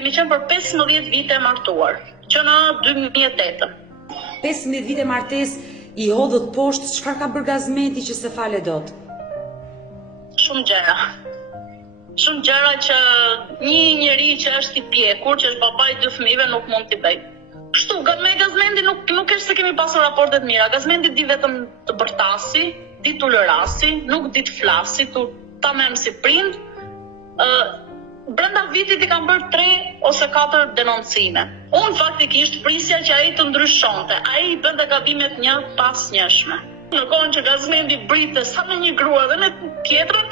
kemi qenë për 15 vite martuar, që në 2008. 15 vite martes, i hodhët poshtë, çfarë ka bërë Gazmeti që se fale dot? Shumë gjëra. Shumë gjëra që një njeri që është i pjekur, që është babai 2 fëmijëve, nuk mund t'i bëj. Kështu, me Gazmendin nuk është se kemi pasur raportet mira. Gazmendi di vetëm të bërtasi, di të lërasi, nuk di të flasi, ta merrem si prind. Brenda vitit i kam bërë 3 ose 4 denoncime. Unë faktikisht prisja që ai të ndryshonte, ai i bënte gabimet një pas njëshme. Në kohën që Gazmendi brite sa me një grua dhe me tjetrën,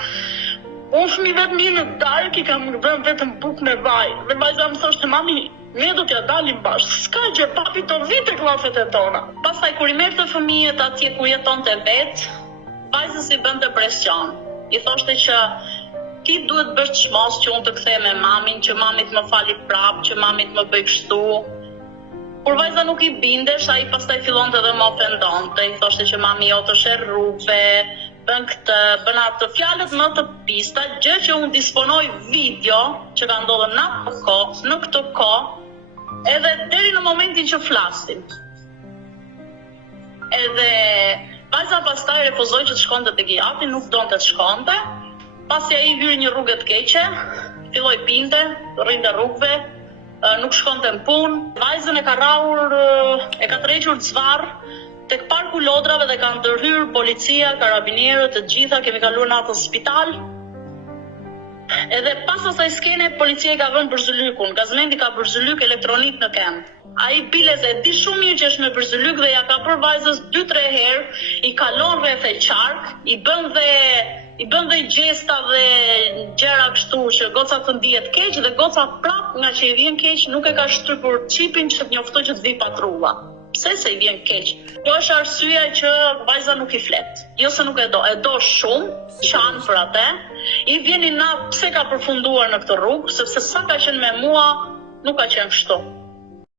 unë fëmijëve të mi në darkë i kam vënë vetëm bukë me vaj. Dhe vajza më thoshte, mami, ne do t'ja dalim bashkë. S'ka gjë, papi to vite klafet e tona. Pastaj kur i merrte fëmijët atje ku jetonte vetë, vajzës i bënte presion. I thoshte që ti duhet bësh çmos që unë të kthej me mamin, që mamit më fali prap, që mamit më bëj kështu. Kur vajza nuk i bindesh, ai pastaj fillonte edhe më ofendonte. I thoshte që mami jote është e rrugëve, bën këtë, bën atë, fjalët më të pista, gjë që unë disponoj video që ka ndodhur në këtë kohë, edhe deri në momentin që flasim. Edhe vajza pastaj refuzoi që të shkonte te Giati, nuk donte të shkonte. Pasi ai hyri një rrugë të keqe, filloi pinte, rrinte rrugëve, nuk shkonte në punë. Vajzën e ka rrahur, e ka tërhequr zvarr tek parku Lodrave dhe ka ndërhyr policia, karabinierët, të gjitha, kemi kaluar natën në spital. Edhe pas asaj skene, policia i ka vënë bërzylykun. Gazmendi ka bërzylyk elektronik në këmbë. Ai biles e di shumë mirë që është me bërzylyk dhe ja ka bërë vajzës 2-3 herë, i kalon rreth e qark, i bën dhe gjesta dhe gjëra kështu që goca të ndihet keq dhe goca prap nga që i vjen keq nuk e ka shtrydhur çipin që të njoftoj që të vi patrulla. Pse se i vjen keq? Kjo është arsyeja që vajza nuk i flet. Jo se nuk e do shumë, qan për atë. I vjen i na pse ka përfunduar në këtë rrugë, sepse sa ka qenë me mua, nuk ka qenë kështu.